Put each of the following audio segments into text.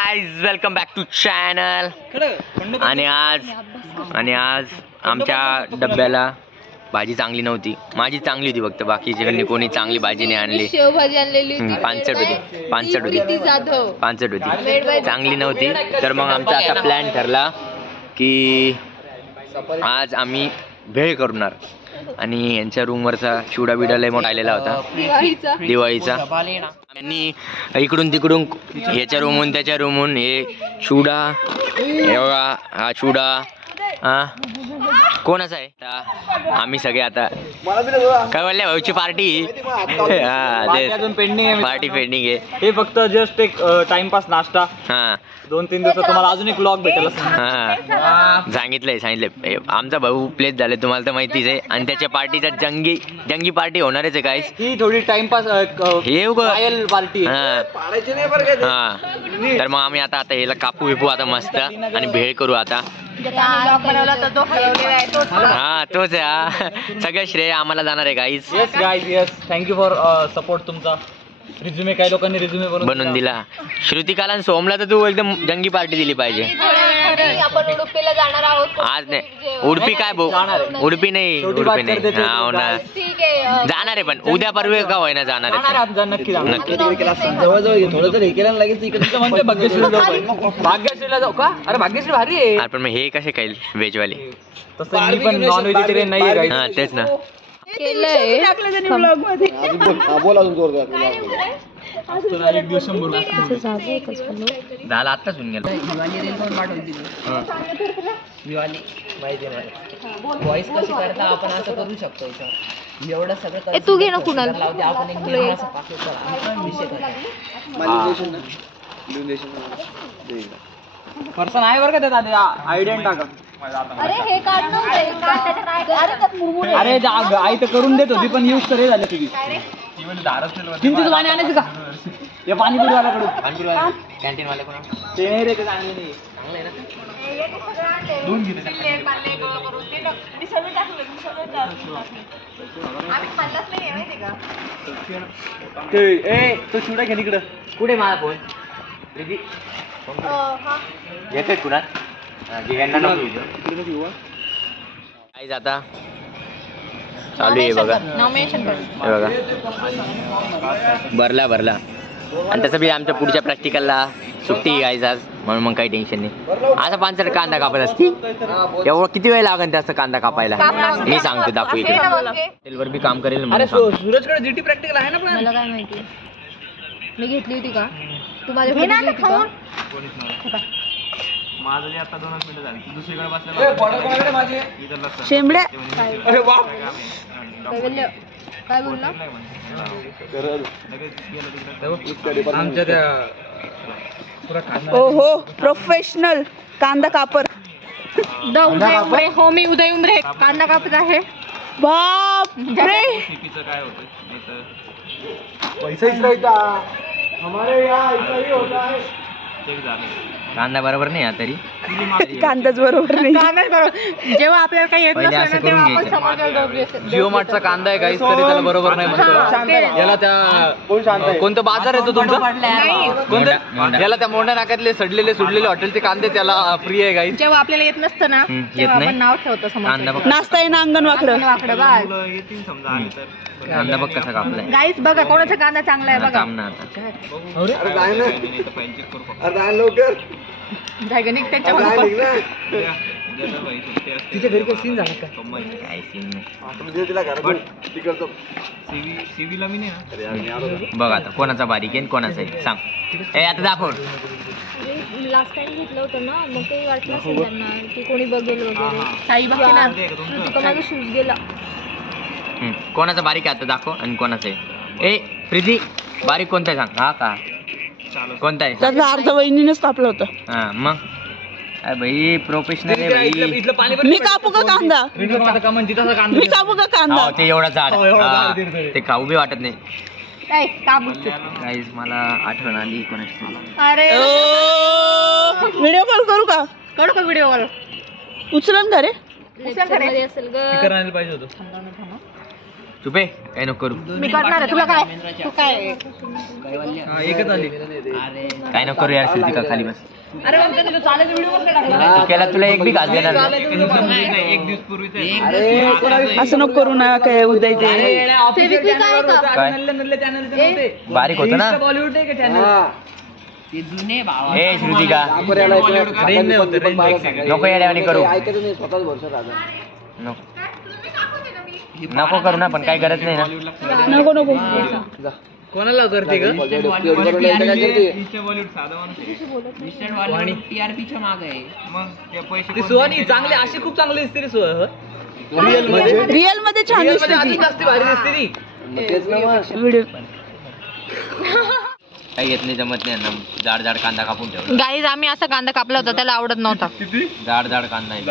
Guys welcome back to channel. आणि आज आमच्या डब्याला भाजी चांगली नव्हती. माझी चांगली होती फक्त, बाकीच्याकडनी कोणी चांगली भाजी नाही आणली. शेवभाजी आणलेली होती, पानसट होती, चांगली नव्हती. तर मग आमचा असा प्लॅन ठरला की आज आम्ही भेळ करणार. आणि यांच्या रूमवरचा चिवडा बिडा लय मोठा आलेला होता दिवाळीचा. यांनी इकडून तिकडून ह्याच्या रूमहून त्याच्या रूमहून हे चिवडा, हे बघा हा चिवडा, हा कोणाचा आहे. आम्ही सगळे आता काय बोलले भाऊची पार्टी. पार्टी पेंडिंग आहे. हे फक्त जस्ट एक टाइमपास नाश्ता. हा 2-3 दिवसात तुम्हाला अजून एक व्लॉग भेटेल. सांगितलंय आमचा भाऊ प्लेस झाले तुम्हाला तर माहितीच आहे. आणि त्याच्या पार्टीचा जंगी पार्टी होणारच आहे गाईस. ही थोडी टाइमपास पार्टी. हा तर मग आम्ही आता ह्याला कापू विपू आता मस्त आणि भेळ करू आता. हा तोच आहे. सगळं श्रेय आम्हाला जाणार आहे guys. Yes thank you for support तुमचा. रिझ्युमे काही लोकांनी रिझ्युमे बनवून दिला. श्रुतिकाला आणि सोमला तर तू एकदम जंगी पार्टी दिली पाहिजे. आपण उडुपीला जाणार आहोत. आज नाही उडुपी काय भाऊ, उडुपी नाही हो ना जाणार आहे. पण उद्या परवा का होईना जाणार आहे. नक्की जवळजवळ थोडं जर हे केलं लगेच इकडे म्हणजे भाग्यश्रीला जाऊ का. अरे भाग्यश्री भारी आहे. पण मग हे कसे खाईल व्हेजवाले. तसं मी पण नॉन व्हेजिटेरियन नाही. हा तेच ना. झाला आत्ताच होऊन गेला. व्हॉइस कशी करता आपण असं करू शकतो. एवढं सगळं तू घे ना कुणाल. पर्सन आहे बरं का त्यात आयडिया टाका. अरे हे काढ ना. अरे आई तर करून देत होती पण यूज तरी झाले तुझी. चिंचेचं पाणी आणायचं का या पाणीपुरीवाल्याकडून. कॅन्टीन वाले कोण ते नाही रे, ते चांगले नाही. तो चिवडा घे इकडं. कुठे माझा फोन येते कुणा आता चालू आहे बघा. भरला आणि तसं बी आमच्या पुढच्या प्रॅक्टिकलला सुट्टी गायच आज, म्हणून मग काही टेन्शन नाही. असा 5 कांदा कापत असते. एवढं किती वेळ लागेल त्याचा कांदा कापायला मी सांगतो. दाखवू इकडे टेलवर बी काम करेल. सूरजकडे जीटी प्रॅक्टिकल आहे ना. पण मला काय माहिती, मी घेतली होती का तू माझ्या का. माझं आता 2 मिनिटं झाली. दुसरीकडे बसलेला शेंबड्या काय बोलला. आमच्या त्या ओहो प्रोफेशनल कांदा कापर. उदय हो, मी उदय उमरे कांदा कापत आहे. बाप रे. काय होतं पैसाच राहता हमारे यहाँ ऐसा ही होता है. कांदा बरोबर नाही हा तरी. कांदाच बरोबर नाही. जेव्हा आपल्याला काही येत पहिले असं करून घ्यायचं. जिओ मार्टचा कांदा आहे काहीच तरी त्याला बरोबर नाही म्हणतो. याला त्या कोणतं बाजार येतो तुमचा कोणतं, याला त्या मोंढ्या नाक्यातले सुडलेले हॉटेलचे कांदे त्याला फ्री आहे गाईस. जेव्हा आपल्याला येत नसतं ना तेव्हा आपण नाव ठेवतो कांदा बघ. नाश्ता आहे ना अंगण वाकडं. कांदा बघ कसा कापलाय गाईस. बघा कोणाचा कांदा चांगला आहे बघा. काम ना आता तिच्या घरी काही सीन झाला का. काय सीन नाही. बघ आता कोणाचा बारीक आहे कोणाचा आहे सांग. आता दाखव. लास्ट टाइम घेतलं होतं ना, मग काही वाटलं असेल त्यांना की कोणी बघेल वगैरे. साई बघते ना, श्रुतिका माझा शूज गेला. कोणाचा बारीक आहे आता दाखव आणि कोणाचा आहे. प्रीती बारीक कोणता आहे सांग. हा का कोणता आहे. त्यातला अर्ध वहिनीनेच कापलं होतं. हा मग भाई प्रोफेशनल आहे भाई. मी कापू का कांदा. मी कापू का कांदा. ते एवढा जाड ते खाऊ बी वाटत नाही. गाईस मला आठवण आली कोणाची. अरे व्हिडिओ कॉल करू का. करू का व्हिडिओ कॉल. उचलन का रे. असेल ग. पाहिजे होतं. चुपे काय नको करू, मी करणार आहे तुला काय तू काय एकच आली. काय नको करू यार श्रुतिका, खाली बस. अरे मग त्याने तो चालायचा व्हिडिओ कसला टाकला? तू केला, तुला एक बी घास देणार नाही. एक दिवस पूर्वी असं नको करू ना, काय उद्या ते फेविक्विक आहे का? काय? बारीक होतं ना बॉलिवूड आहे का चॅनल? ते जुने भावा. ए श्रुतिका रेंज नाही होत, रेंज नको येड्यावानी करू, नको नको करू ना, पण काय गरज नाही ना. नको नको. कोणाला करते ग? TRP च्या मागे आहे. ती सुहानी चांगली, अशी खूप चांगली दिसते रे सुहा. रिअल मध्ये रिअल मध्ये छान दिसते ती जास्त भारी दिसते ती. व्हिडिओ. काही घेत नाही, जमत नाही ना. जाड जाड कांदा कापून ठेवला. गाईज आम्ही असा कांदा कापला होता, त्याला आवडत नव्हता. जाड जाड कांदा आहे.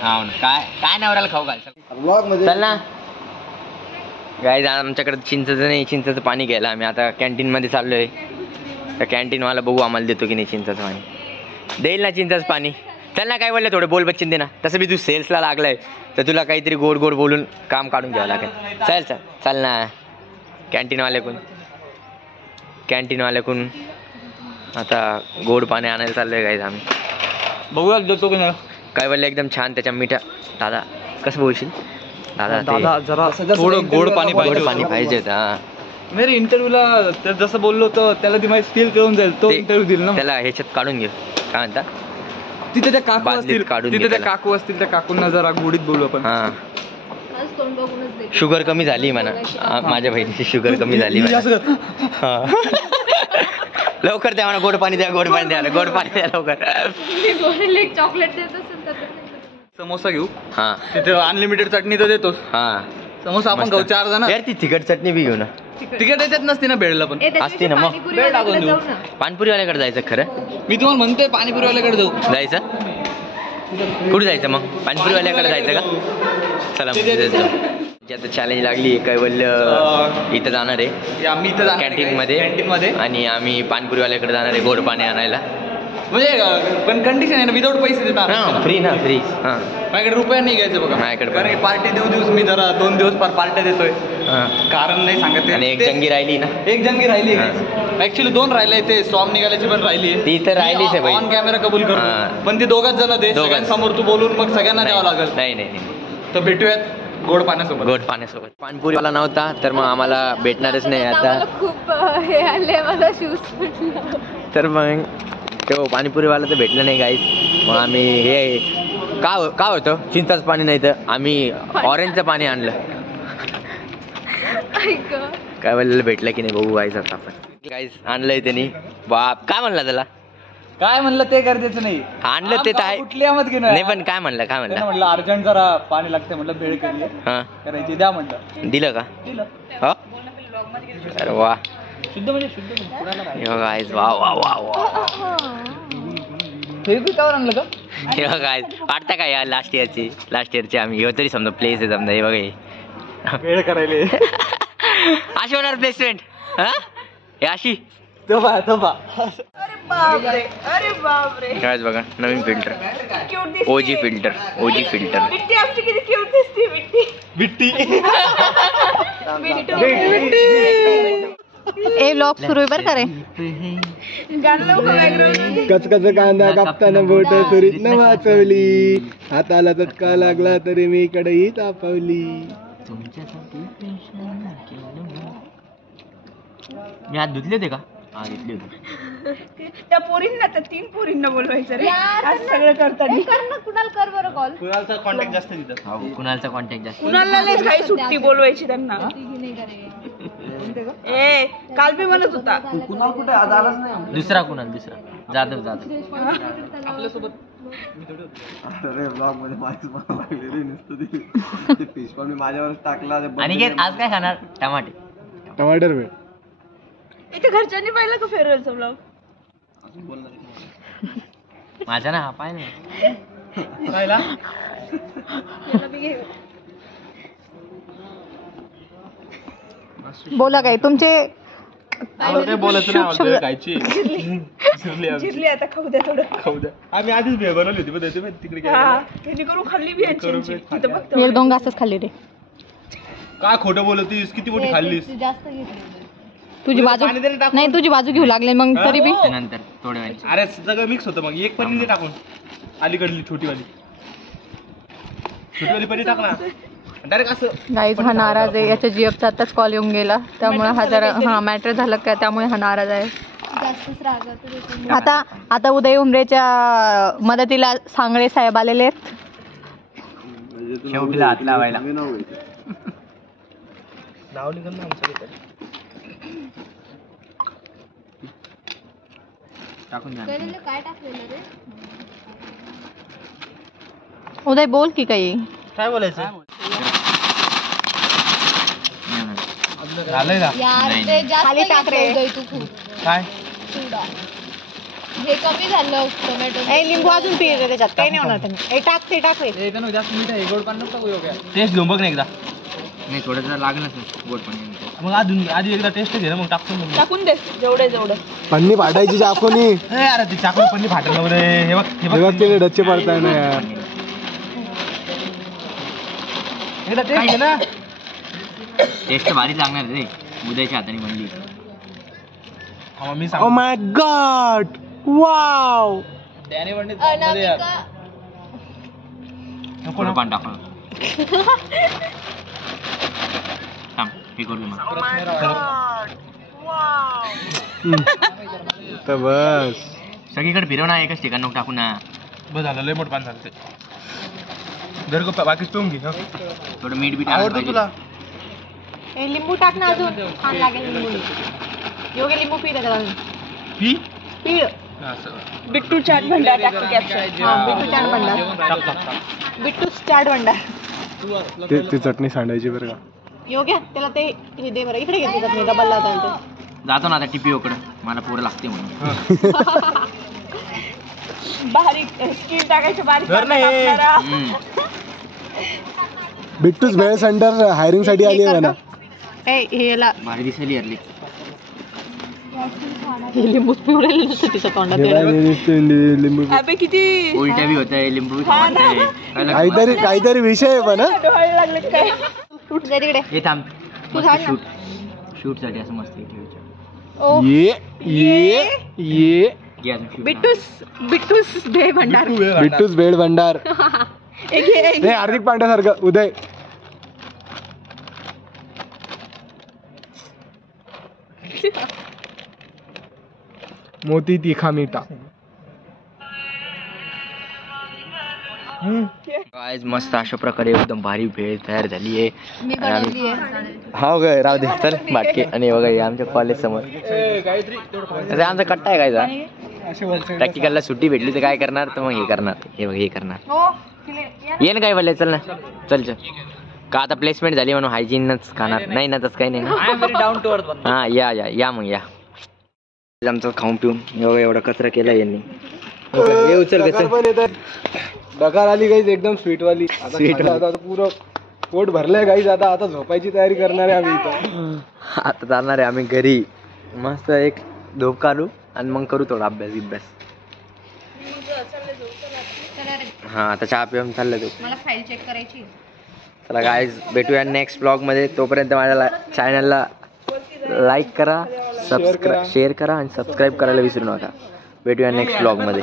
हा ना. काय काय नवऱ्याला खाऊ घाल, चल ना. गाईज आमच्याकडे चिंचेचं नाही, चिंचेचं पाणी घ्यायला आम्ही आता कॅन्टीन मध्ये चाललोय. तर कॅन्टीन वाला बघू आम्हाला देतो की नाही चिंचेचं पाणी. देईल ना चिंचेचं पाणी. चल ना, काय बोललं थोडं बोल बच्चन दे ना. तसं बी तू सेल्सला लागलाय तर तुला काहीतरी गोड गोड बोलून काम काढून घ्यावं लागेल. चल चल चल ना. कॅन्टीनवाल्याकडून आता गोड पाणी आणायला चाललोय गाईज आम्ही. बघूया देतो की नाही. काय बोललं एकदम छान त्याच्या मिठा. दादा कसं बोलशील दादा? दादा जरा थोडं गोड पाणी गोड पाहिजे. पाणी पाहिजे. हा मी इंटरव्ह्यूला तर जसं बोललो होतो त्याला ती माहिती स्किल करून जाईल, तो ते- इंटरव्ह्यू दिल ना. त्याला ह्याच्यात काढून घे, काय म्हणता, तिथे त्या काकू बादलीत असतील, काढून तिथे त्या घे काकू असतील, त्या काकूंना जरा गोडीत बोलू आपण. हा. आज तोंड बघूनच दे. शुगर कमी झाली म्हणा. माझ्या बहिणीची शुगर कमी झाली म्हणा. हा. लवकर द्या म्हणा, गोड पाणी द्या, गोड पाणी द्या, गोड पाणी द्या लवकर. मी बोलेल एक चॉकलेट देत असेल तर समोसा घेऊ, हा तिथे अनलिमिटेड चटणी तर देतोस. हा. समोसा आपण मस्त. खाऊ 4 जण. यार ती तिखट चटणी बी घेऊ ना. तिकीट याच्यात नसते ना बेडला पण. असते ना मग. बेड टाकून देऊ. पानपुरीवाल्याकडे जायचं खरं. मी तुम्हाला म्हणतोय पाणीपुरीवाल्याकडे जाऊ. जायचं कुठे जायचं मग? पानपुरीवाल्याकडे जायचं का? चला मग तिथेच जाऊ. आता चॅलेंज लागली कैवल्य इथं जाणार आहे आम्ही इथं कॅन्टीन मध्ये आणि आम्ही पानपुरीवाल्याकडे जाणार आहे गोड पाणी आणायला. म्हणजे पण कंडिशन आहे ना, विदाऊट पैसे देणार. हा फ्री ना, फ्री. हा माझ्याकडे रुपया नाही घ्यायचं बघा. माझ्याकडे पण. कारण पार्टी दिवस मी जरा 2 दिवस पार्ट्या देतोय. हा. कारण नाही सांगत. आणि एक जंगी राहिली ना. एक जंगी राहिली. ऍक्च्युली 2 राहिले, ते सॉम निघाल्याची पण राहिली. ती तर राहिलीच आहे बाई. ऑन कॅमेरा कबूल हा. करतो, पण ती 2घच जण दे. समोर तू बोलून मग सगळ्यांना द्यावं लागेल. नाही नाही नाही. तर भेटूयात गोड पाण्यासोबत. गोड पाण्यासोबत. पानपुरीवाला नव्हता तर मग आम्हाला भेटणारच नाही आता. खूप हे आले मला शूज. तर मग तो पाणीपुरीवाला तर भेटलं नाही गाईस. मग आम्ही हे का होतं चिंचाचं पाणी नाही तर आम्ही ऑरेंजचं पाणी आणलं. काय वेळेला भेटलं की नाही बघू गाईस आता आपण. गाईस आणलंय त्यांनी. बाप काय म्हणला त्याला? काय म्हणलं ते गरजेचं नाही. आणलं ते तर आहे. कुठली आमत घेणं नाही पण काय म्हणलं म्हटलं अर्जंट जरा पाणी लागते, म्हटलं भेळ केली हा करायची, द्या म्हटलं. दिलं का? दिलं. हो अरे वा. शुद्ध म्हणजे शुद्ध. गाईस वा वा वा वा. हे कावर आणलं का? हे गाईस वाटतं का या लास्ट इयरची आम्ही हे तरी समजा प्लेस आहे समजा. हे बघा हे भेळ करायले. अशी होणार प्लेसमेंट. हा हे अशी तोबा अरे बापरे काय बघा नवीन फिल्टर. क्यूट दिसते. ओजी फिल्टर. बिट्टी आमची किती क्यूट दिसते. बिट्टी ए व्लॉग सुरू आहे बरं का रे. कचकच कांदा कापताना बोट सुरीत न वाचवली, हाताला चटका लागला तरी मी कढई तापवली. मी हात धुतले होते का? हा धुतले होते. त्या पोरींना तर 3 पोरींना बोलवायचं रे. आज सगळं करताना कर ना कुणाल, कर बरं कॉल. कुणालचा कॉन्टॅक्ट जास्त तिथं. हो कुणालचा कॉन्टॅक्ट जास्त. कुणाला लय काही सुट्टी बोलवायची त्यांना. ए काल बी म्हणत होता. कुणाल कुठे आज आलाच नाही. दुसरा जाधव. अरे ब्लॉग मध्ये माहिती मला लागले रे नुसतं ते फिश पण मी माझ्यावरच टाकला. आणि आज काय खाणार? टमाटे. टमाटर वेळ इथे घरच्यांनी पाहिलं का फेअरवेलचा ब्लॉग? माझा ना हा पाय नाही राहिला. बोला काय तुमचे काय बोलायचं नाही. खायची चिरली आता खाऊ द्या थोडं. खाऊ द्या. आम्ही आधीच भेळ बनवली होती पण तिकडे हा त्यांनी करून खाल्ली बी यांची. इथं बघ एक 2 घासच खाल्ले रे. काय खोटं बोलतीस? किती मोठी खाल्लीस? जास्त घेतलं. तुझी बाजू नाही, तुझी बाजू घेऊ लागले मग तरी बी. नंतर थोड्या वेळ अरे सगळं मिक्स होतं मग. एक पनीर दे टाकून, अलीकडली छोटीवाली पनीर टाक ना डायरेक्ट असं. गाईज हा नाराज आहे, याच्या जीएफचा आताच कॉल येऊन गेला त्यामुळे हा जरा मॅटर झालं का त्यामुळे हा नाराज आहे. जास्तच रागात. आता उदय उमरेच्या मदतीला सांगळे साहेब आलेले आहेत. शेवटीला हात लावायला. नाव निघाल ना आमचं. टाकून द्या. काय टाकलेलं रे? उदय बोल की काही. काय बोलायचं? झालंय का? यार ते जास्त खाली टाक रे. घेतलं तू खूप. काय चिवडा. हे कमी झालं टोमॅटो. लिंबू अजून पी रे त्याच्यात, काही नाही होणार त्याने. टाक रे. जास्त मीठ आहे, गोड पाणी नको योग्य. टेस्ट घेऊन बघ ना एकदा. नाही थोडं लागलंच गोड पाणी. मग आधी एकदा टेस्ट घे ना, मग टाकतो मग. टाकून दे जेवढं. पन्नी फाटायची चाकूनी. अरे ती चाकून पन्नी फाटलं रे. हे बघ केले डच्चे पडताय ना यार. एकदा टेस्ट घे ना. टेस्ट भारी लागणार रे उद्याच्या हाताने म्हणली. Oh my God, wow. त्याने म्हणते अनामिका. थोडं पाणी टाकलं. थांब हे करू मग. तर बस सगळीकडे फिरव ना, एकच ठिकाण नको टाकू ना. बस झालं, लय मोठं पान झालं ते. जर का बाकी तुम्ही घे. थोडं मीठ बी आवडतो तुला? लिंबू टाक ना अजून, छान लागेल लिंबू. योग्य लिंबू पी त्याच्यात अजून. P P. बिट्टू चाट भंडार टाकतो कॅप्शन. बिट्टू चाट भंडार. बिट्टू चाट भंडार. ते चटणी सांडायची बरं का. योग्य त्याला ते हे दे बरं. इकडे घेतली चटणी डबल लावता. जातो ना आता टीपीओकडं, मला पोरं लागते म्हणून. बारीक स्किन टाकायचं बारीक. बिट्टूच भेळ सेंटर हायरिंग साठी आली आहे म्हणा. हेला भारी दिसली यारली. लिंबूच पिवळेलं नसतं तिच्या तोंडात. लिंबू अबे किती उलट्या बी होत आहे, लिंबू बी खावतंय. काहीतरी विषय आहे पण. डोळे लागले काय. उठ जा तिकडे. हे थांब तू झाड ना. शूट साठी असं मस्त ठेवायचं. ओ ये घे अजून shoot. बिट्टूस भेळ भंडार. बिट्टूच भेळ भंडार. हे हार्दिक पांड्यासारखं उदय. मोती तिखा मीठा. आज मस्त अशा प्रकारे एकदम भारी भेळ तयार झाली आहे. मी बनवली आहे. हा काय राहू दे चल बाटके. आणि बघा हे आमच्या कॉलेज समोर अरे आमचा कट्टा आहे कायचा. प्रॅक्टिकलला सुट्टी भेटली तर काय करणार, तर मग हे करणार. हे बघ हे करणार. ये ना काय बोलले, चल ना चल का आता प्लेसमेंट झाली म्हणून हायजीनच खाणार नाही ना, तसं काही नाही ना. Down to earth. हा या मग या. आमचं खाऊन पिऊन एवढा कचरा केला यांनी. हे उचल कसं डकार आली गाईज एकदम स्वीट वाली. Sweet वाली. आता पुरं पोट भरलंय गाईज. आता झोपायची तयारी करणार आहे आम्ही इथं. आता जाणार आहे आम्ही घरी. मस्त एक झोप काढू आणि मग करू थोडा अभ्यास. हा आता चहा पिऊन चाललं तू. मला फाईल चेक करायची. चला गाईज भेटूया नेक्स्ट ब्लॉग मध्ये. तोपर्यंत माझ्या चॅनलला लाईक करा, शेअर करा आणि सबस्क्राईब करायला विसरू नका. भेटूया नेक्स्ट ब्लॉग मध्ये.